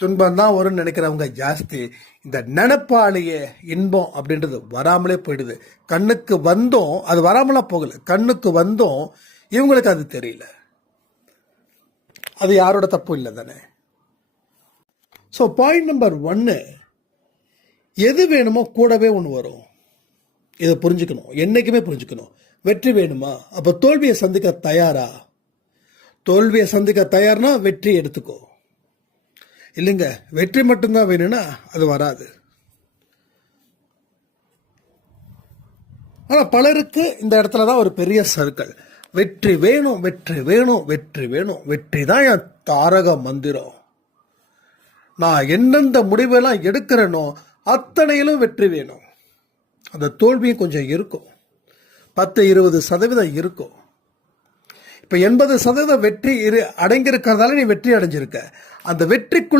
துன்பம் தான் வரும்னு நினைக்கிறவங்க ஜாஸ்தி. இந்த நினைப்பாலேயே இன்பம் அப்படின்றது வராமலே போயிடுது. கண்ணுக்கு வந்தும் அது வராமலாம் போகல, கண்ணுக்கு வந்தும் இவங்களுக்கு அது தெரியல. அது யாரோட தப்பு இல்லை தானே. ஸோ பாயிண்ட் நம்பர் 1, எது வேணுமோ கூடவே ஒன்று வரும். இதை புரிஞ்சுக்கணும், என்னைக்குமே புரிஞ்சுக்கணும். வெற்றி வேணுமா, அப்போ தோல்வியை சந்திக்க தயாரா? தோல்வியை சந்திக்க தயார்னா வெற்றி எடுத்துக்கோ. இல்லைங்க வெற்றி மட்டும்தான் வேணும்னா அது வராது. ஆனால் பலருக்கு இந்த இடத்துல தான் ஒரு பெரிய சர்க்கிள். வெற்றி வேணும், வெற்றி வேணும், வெற்றி வேணும், வெற்றி தான் என் தாரக மந்திரம். நான் எந்தெந்த முடிவெல்லாம் எடுக்கிறேனோ அத்தனையிலும் வெற்றி வேணும். அந்த தோல்வியும் கொஞ்சம் இருக்கும், 10-20% இருக்கும். இப்போ 80% வெற்றி அடங்கியிருக்கிறதால நீ வெற்றி அடைஞ்சிருக்க. அந்த வெற்றிக்குள்